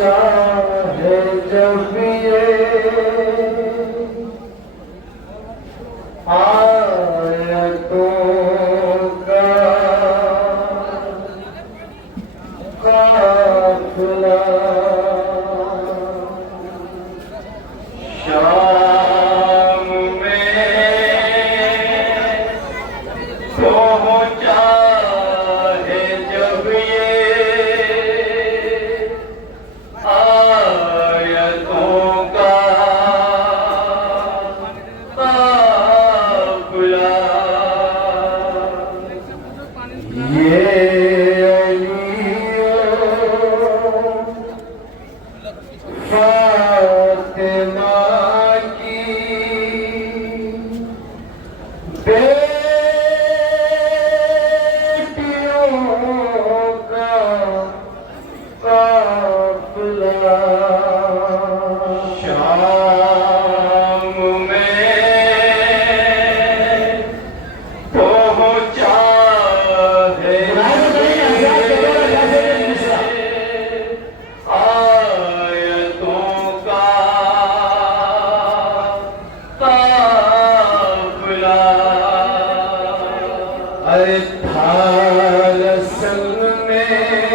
चाहे जब ये आयतों का काफिला शाम में पहुंचा है जब ये आयतों का काफिला ये फातिमा की बेटियों का काफिला शाम में पहुंचा है अरे थाल संग में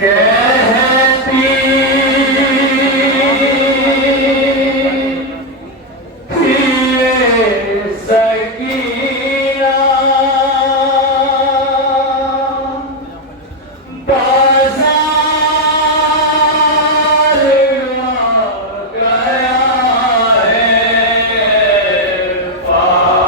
कहती थी ये सखियाँ बाजार आ गया है बाजार।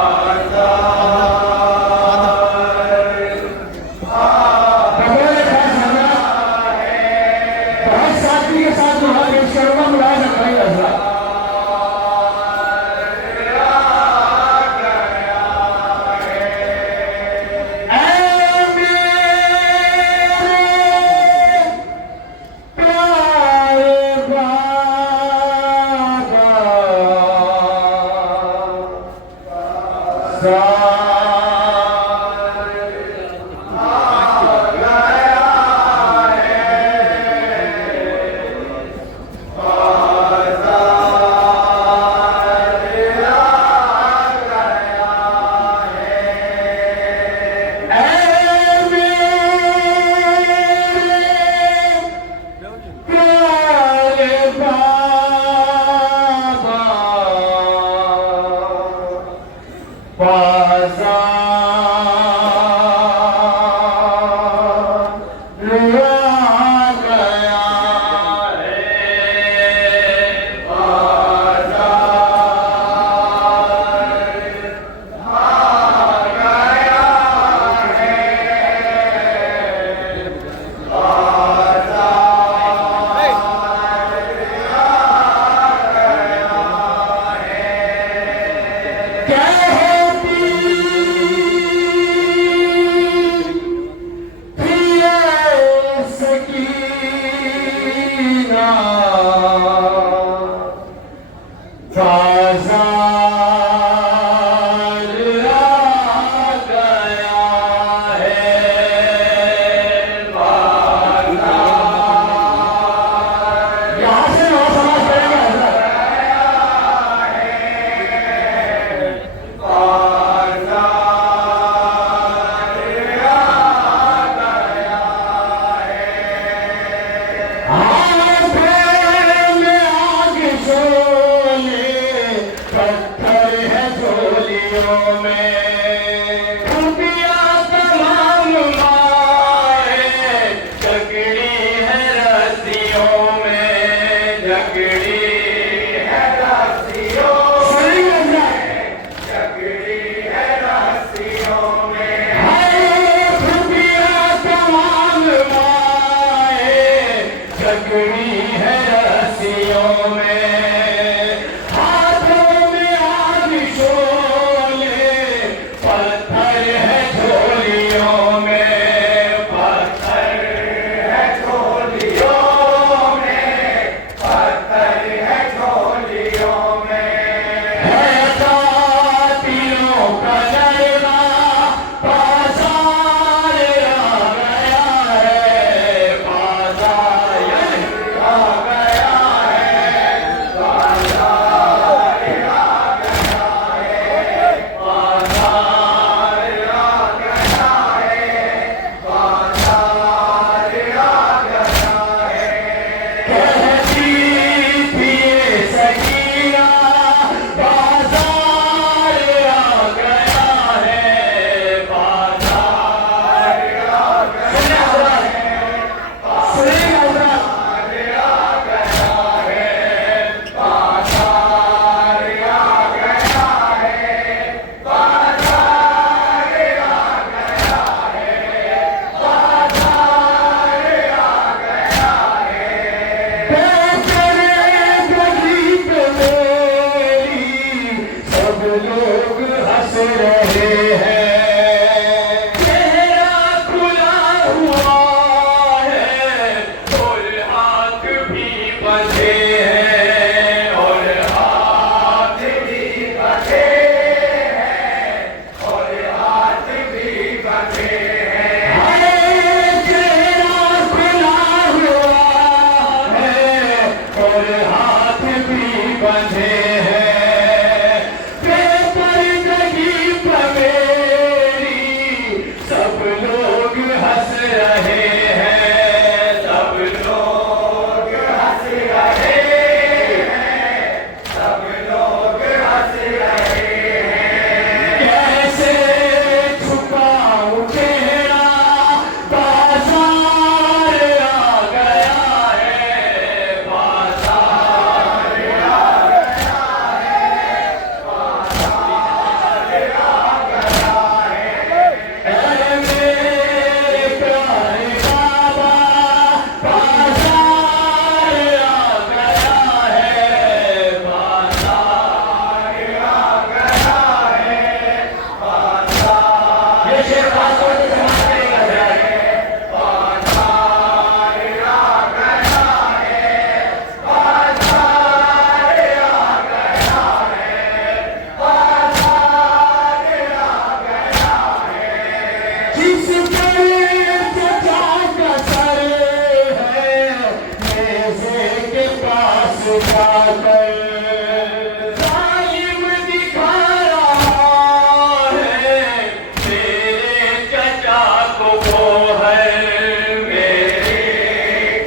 है मेरे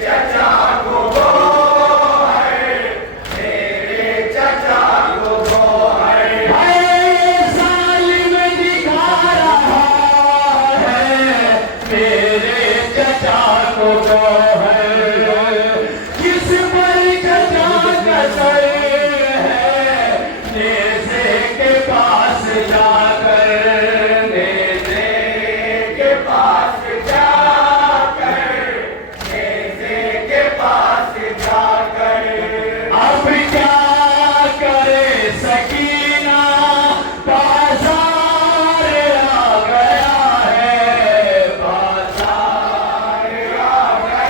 चचा को वो है मेरे चचा को वो है सालिम दिखा रहा है मेरे चचा को वो है किस पर चचा का सर है नेज़े के पास जाकर नेज़े के पास जाकर नेज़े के पास जाकर अब क्या करे सकीना बाजार आ गया है बाजार आ गया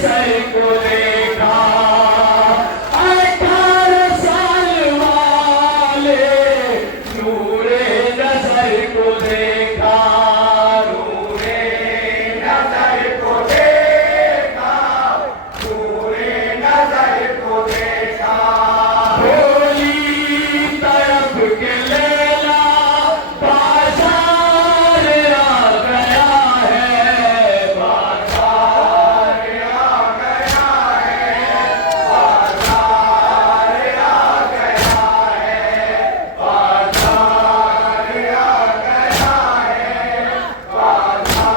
सर को देखा, 18 साल वाले नूरे नजर को देखा, नूरे नजर को देखा, नूरे नजर को देखा। होली तरफ के लेला बाजार आ गया है, बाजार आ गया है, बाजार आ गया है, बाजार आ गया है, बाजार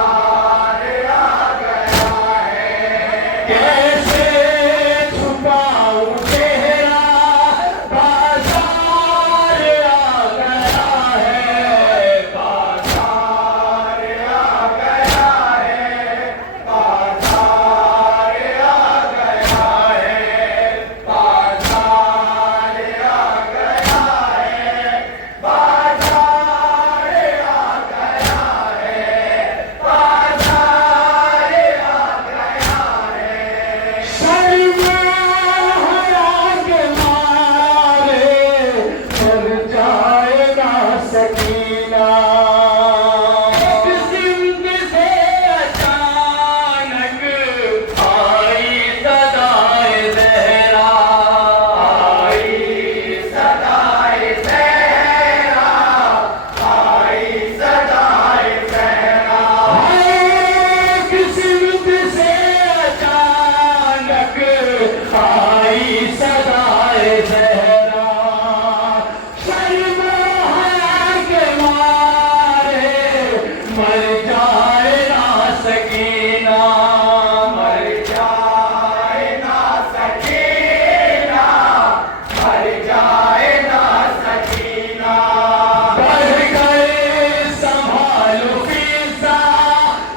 आ गया है। कैसे छुपाऊं चेहरा, बाजार आ गया है, बाजार आ गया है, बाजार आ गया है, बाजार आ गया है, बाजार आ गया है, बाजार आ गया है। शर्मा हया के मारे मर जाएगा सकीना, एक जिंद से अचानक आई सदाए ज़हरा, आई सदाए ज़हरा, आई सदाए ज़हरा। एक जिंद से अचानक आई सदाए ज़हरा, शर्मा हया के मारे मर जाए ना सकीना, मर जाए ना सकीना, मर जाए ना सकीना। बढ़ गए संभालो फिजा,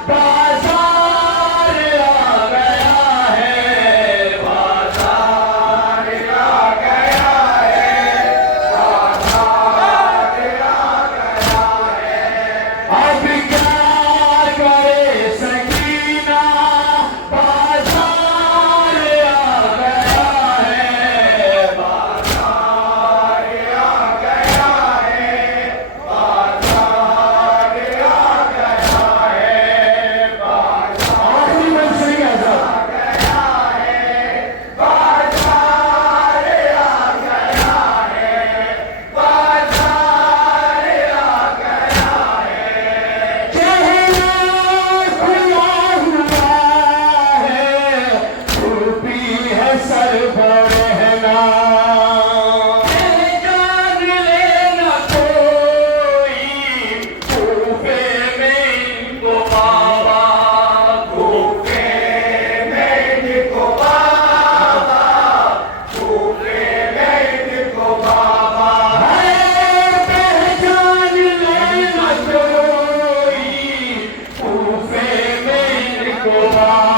बाजार आ गया है, बाजार आ गया है, बाजार आ गया है। अब क्या करे सकीना, बाजार आ गया है, बाजार आ गया है, बाजार आ गया है, बाजार आखिरी मंसूरी आ गया है, बाजार आ गया है, बाजार आ गया है। चेहरा खुला हुआ है, टोपी है सर पर रहना, पहचान लेना कोई कूफे में इनको बाबा, कूफे में इनको बाबा, कूफे में इनको बाबा। पहचान लेना कोई कूफे में इनको बाबा।